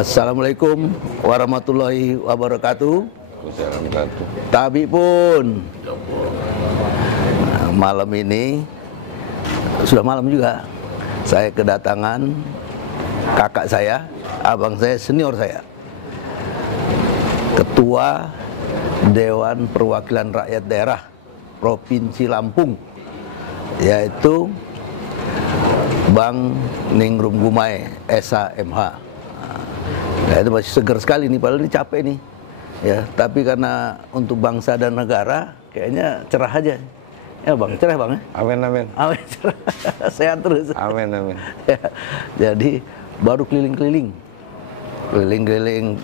Assalamualaikum warahmatullahi wabarakatuh. Tabi pun. Nah, malam ini sudah malam juga. Saya kedatangan kakak saya, abang saya, senior saya, Ketua Dewan Perwakilan Rakyat Daerah Provinsi Lampung, yaitu Bang Ningrum Gumai, SHMH. Nah, itu masih segar sekali nih, padahal ini capek nih. Ya, tapi karena untuk bangsa dan negara, kayaknya cerah aja. Ya bang, cerah bang ya? Amin, amin. Amin, cerah. Sehat terus. Amin, amin. Ya, jadi baru keliling-keliling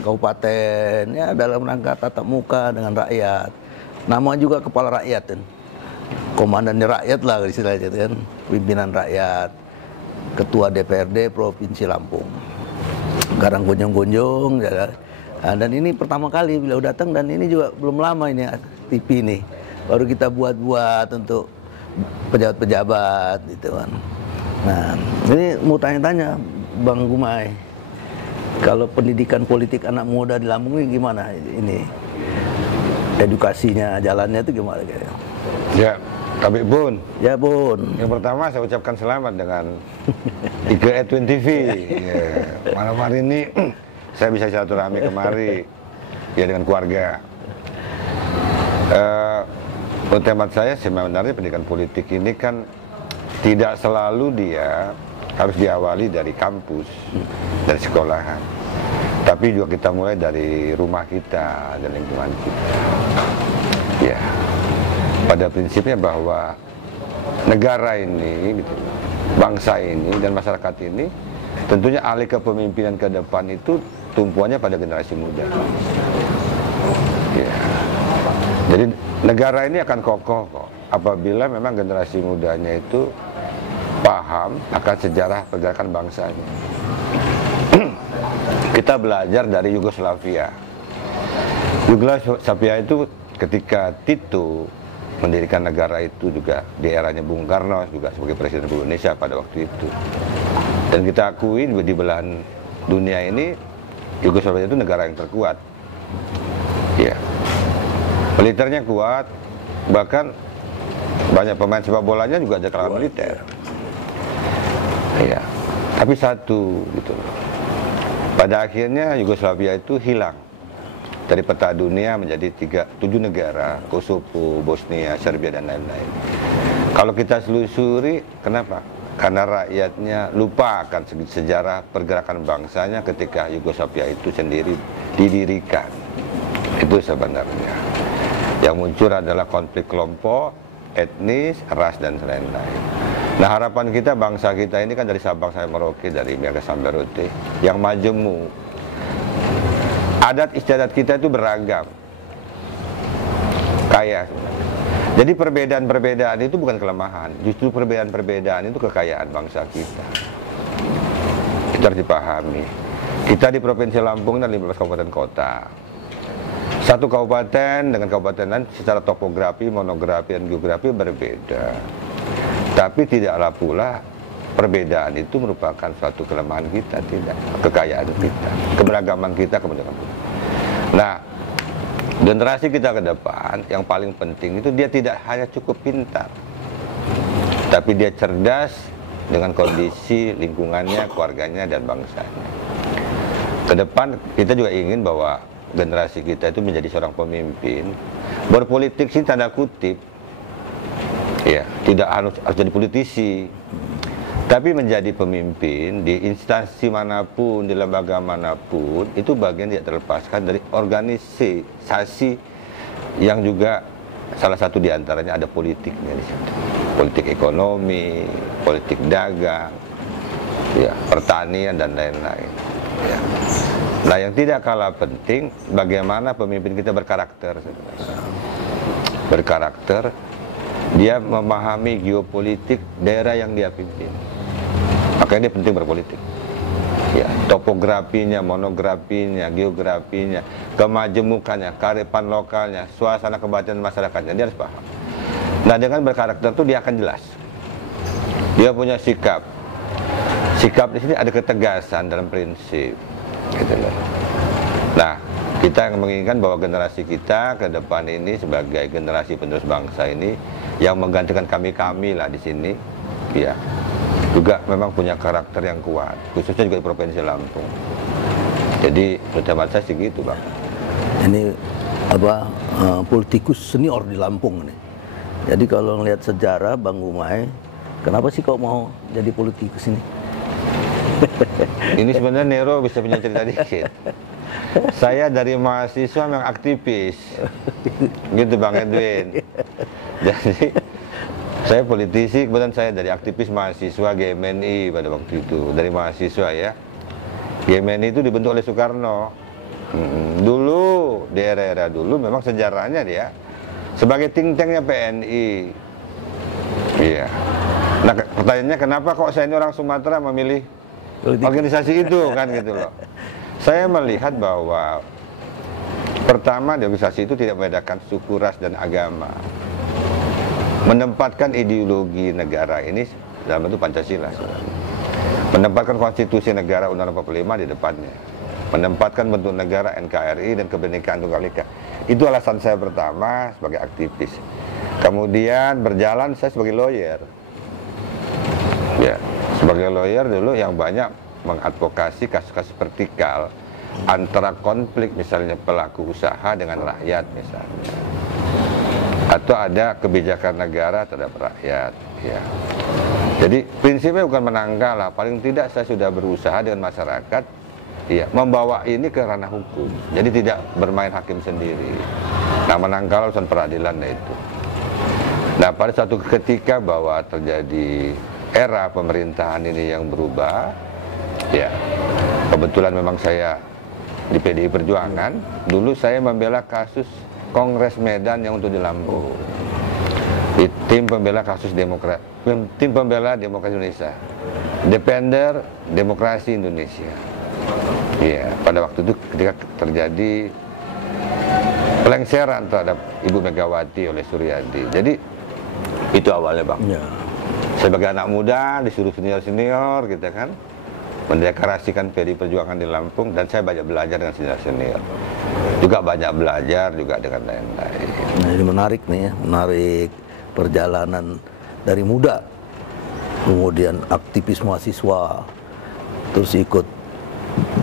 kabupaten ya dalam rangka tatap muka dengan rakyat. Nama juga kepala rakyat kan, komandannya rakyat lah istilahnya kan, pimpinan rakyat, ketua DPRD Provinsi Lampung. Sekarang kunjung-kunjung ya. Nah, dan ini pertama kali beliau datang, dan ini juga belum lama ini TV ini baru kita buat untuk pejabat-pejabat gitu kan. Nah, ini mau tanya-tanya Bang Gumai, kalau pendidikan politik anak muda di Lampung ini gimana ini? Edukasinya, jalannya itu gimana kayaknya? Ya, Kabik Bun. Ya Bun. Yang pertama saya ucapkan selamat dengan Ike Edwin TV. Ya, malam hari ini saya bisa silaturahmi kemari ya dengan keluarga. Temat saya sebenarnya pendidikan politik ini kan tidak selalu dia harus diawali dari kampus, dari sekolahan, tapi juga kita mulai dari rumah kita dan lingkungan kita. Ya, pada prinsipnya bahwa negara ini, gitu, bangsa ini dan masyarakat ini, tentunya alih kepemimpinan ke depan itu tumpuannya pada generasi muda. Ya. Jadi negara ini akan kokoh kok apabila memang generasi mudanya itu paham akan sejarah pergerakan bangsanya. Kita belajar dari Yugoslavia. Yugoslavia itu ketika Tito mendirikan negara itu juga di eranya Bung Karno juga sebagai Presiden Indonesia pada waktu itu. Dan kita akui di belahan dunia ini Yugoslavia itu negara yang terkuat. Ya. Militernya kuat, bahkan banyak pemain sepak bolanya juga ada kalangan militer. Ya. Tapi satu gitu. Pada akhirnya Yugoslavia itu hilang dari peta dunia menjadi 7 negara, Kosovo, Bosnia, Serbia, dan lain-lain. Kalau kita selusuri, kenapa? Karena rakyatnya lupa akan sejarah pergerakan bangsanya ketika Yugoslavia itu sendiri didirikan. Itu sebenarnya. Yang muncul adalah konflik kelompok, etnis, ras, dan lain-lain. Nah, harapan kita, bangsa kita ini kan dari Sabang sampai Merauke, dari Miangas sampai Rote, yang majemuk. Adat istiadat kita itu beragam, kaya. Jadi perbedaan-perbedaan itu bukan kelemahan, justru perbedaan-perbedaan itu kekayaan bangsa kita. Itu harus dipahami. Kita di Provinsi Lampung dan 15 kabupaten kota. Satu kabupaten dengan kabupaten lain secara topografi, monografi, dan geografi berbeda. Tapi tidaklah pula perbedaan itu merupakan suatu kelemahan kita, tidak. Kekayaan kita, keberagaman kita, keberagaman kita. Nah, generasi kita ke depan yang paling penting itu dia tidak hanya cukup pintar, tapi dia cerdas dengan kondisi lingkungannya, keluarganya, dan bangsanya. Ke depan kita juga ingin bahwa generasi kita itu menjadi seorang pemimpin. Berpolitik sih tanda kutip, ya, tidak harus jadi politisi, tapi menjadi pemimpin di instansi manapun, di lembaga manapun, itu bagian tidak terlepaskan dari organisasi yang juga salah satu diantaranya ada politiknya di situ. Politik ekonomi, politik dagang, ya, pertanian, dan lain-lain. Ya. Nah, yang tidak kalah penting, bagaimana pemimpin kita berkarakter. Berkarakter, dia memahami geopolitik daerah yang dia pimpin. Makanya dia penting berpolitik. Ya, topografinya, monografinya, geografinya, kemajemukannya, kearifan lokalnya, suasana kebatinan masyarakatnya, dia harus paham. Nah, dengan berkarakter itu dia akan jelas. Dia punya sikap. Sikap di sini ada ketegasan dalam prinsip. gitu loh. Nah, kita menginginkan bahwa generasi kita ke depan ini sebagai generasi penerus bangsa ini yang menggantikan kami lah di sini, ya juga memang punya karakter yang kuat, khususnya juga di Provinsi Lampung. Jadi menurut hemat saya sih gitu, Bang. Ini apa politikus senior di Lampung nih. Jadi kalau ngelihat sejarah Bang Gumai, kenapa sih kok mau jadi politikus ini? Ini sebenarnya Nero bisa punya cerita dikit. Saya dari mahasiswa memang aktivis, gitu Bang Edwin. Jadi saya politisi, kemudian saya dari aktivis mahasiswa GMNI pada waktu itu, dari mahasiswa ya. GMNI itu dibentuk oleh Soekarno. Dulu di era-era dulu memang sejarahnya dia sebagai think tanknya PNI. Iya. Nah pertanyaannya kenapa kok saya ini orang Sumatera memilih organisasi itu kan gitu loh. Saya melihat bahwa pertama di organisasi itu tidak membedakan suku, ras, dan agama. Menempatkan ideologi negara ini dalam bentuk Pancasila. Menempatkan konstitusi negara Undang-Undang 45 di depannya. Menempatkan bentuk negara NKRI dan kebenekaan Tunggal Ika. Itu alasan saya pertama sebagai aktivis. Kemudian berjalan saya sebagai lawyer. Ya, sebagai lawyer dulu yang banyak mengadvokasi kasus-kasus vertikal antara konflik misalnya pelaku usaha dengan rakyat misalnya, atau ada kebijakan negara terhadap rakyat ya. Jadi prinsipnya bukan menang kalah, paling tidak saya sudah berusaha dengan masyarakat ya, membawa ini ke ranah hukum, jadi tidak bermain hakim sendiri. Nah menang kalah urusan peradilan itu. Nah pada suatu ketika bahwa terjadi era pemerintahan ini yang berubah ya, kebetulan memang saya di PDI Perjuangan, dulu saya membela kasus Kongres Medan yang untuk di Lampung. Di tim pembela kasus tim pembela demokrasi Indonesia, Defender Demokrasi Indonesia. Iya, pada waktu itu ketika terjadi pelengseran terhadap Ibu Megawati oleh Suryadi. Jadi itu awalnya Bang. Ya. Sebagai anak muda disuruh senior-senior gitu kan, mendeklarasikan PDI Perjuangan di Lampung, dan saya banyak belajar dengan senior-senior. Juga banyak belajar juga dengan lain-lain. Nah, ini menarik nih ya, menarik perjalanan dari muda, kemudian aktivis mahasiswa, terus ikut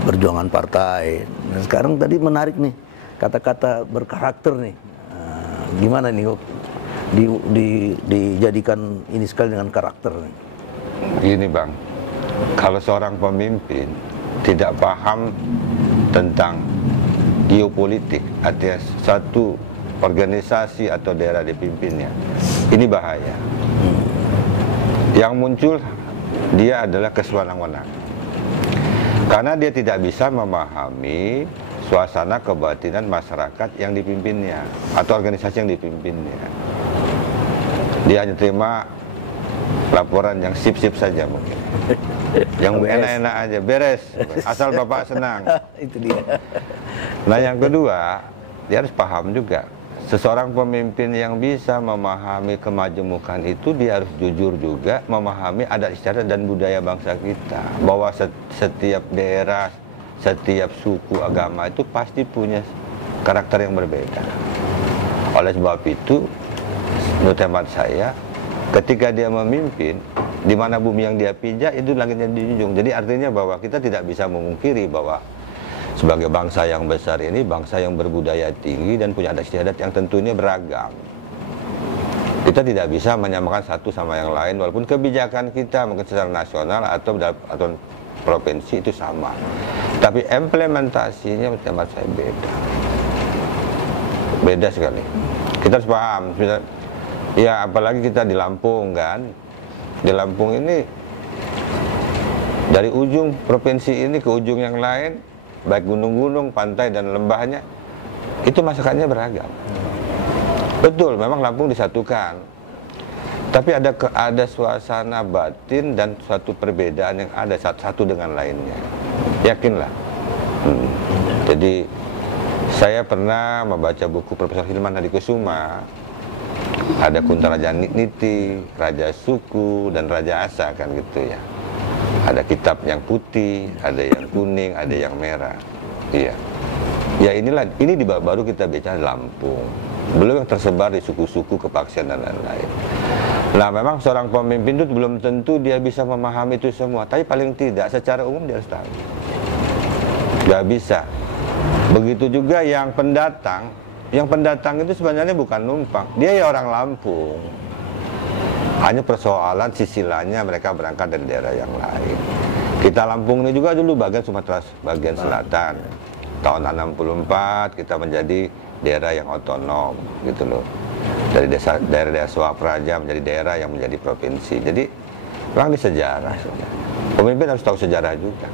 perjuangan partai. Nah, sekarang tadi menarik nih, kata-kata berkarakter nih. Nah, gimana nih dijadikan ini sekali dengan karakter nih? Gini Bang, kalau seorang pemimpin tidak paham tentang geopolitik, artinya satu organisasi atau daerah dipimpinnya, ini bahaya. Yang muncul dia adalah kesewenang-wenang, karena dia tidak bisa memahami suasana kebatinan masyarakat yang dipimpinnya atau organisasi yang dipimpinnya. Dia hanya terima laporan yang sip-sip saja mungkin, yang enak-enak aja, beres, asal Bapak senang. Itu dia. Nah yang kedua, dia harus paham juga, seseorang pemimpin yang bisa memahami kemajemukan itu, dia harus jujur juga memahami adat istiadat dan budaya bangsa kita, bahwa setiap daerah, setiap suku, agama itu pasti punya karakter yang berbeda. Oleh sebab itu, menurut hemat saya, ketika dia memimpin, di mana bumi yang dia pijak, itu langitnya dijunjung. Jadi artinya bahwa kita tidak bisa memungkiri bahwa sebagai bangsa yang besar ini, bangsa yang berbudaya tinggi dan punya adat istiadat yang tentunya beragam. Kita tidak bisa menyamakan satu sama yang lain, walaupun kebijakan kita mungkin secara nasional atau provinsi itu sama. Tapi implementasinya menurut hemat saya beda. Beda sekali. Kita harus paham. Ya apalagi kita di Lampung kan, di Lampung ini dari ujung provinsi ini ke ujung yang lain, baik gunung-gunung, pantai dan lembahnya, itu masyarakatnya beragam. Betul, memang Lampung disatukan, tapi ada suasana batin dan suatu perbedaan yang ada satu dengan lainnya. Yakinlah. Jadi saya pernah membaca buku Profesor Hilman Hadikusumo. Ada Kuntaraja Niti, Raja Suku, dan Raja Asa kan gitu ya. Ada kitab yang putih, ada yang kuning, ada yang merah. Iya. Ya inilah, ini baru kita bicara Lampung. Belum yang tersebar di suku-suku, kepaksian dan lain-lain. Nah memang seorang pemimpin itu belum tentu dia bisa memahami itu semua, tapi paling tidak secara umum dia harus tahu. Gak bisa. Begitu juga yang pendatang itu sebenarnya bukan numpang, dia ya orang Lampung. Hanya persoalan sisilanya mereka berangkat dari daerah yang lain. Kita Lampung ini juga dulu bagian Sumatera bagian selatan. Tahun 64 kita menjadi daerah yang otonom gitu loh. Dari daerah Swapraja menjadi daerah yang menjadi provinsi. Jadi memang di sejarah. Pemimpin harus tahu sejarah juga.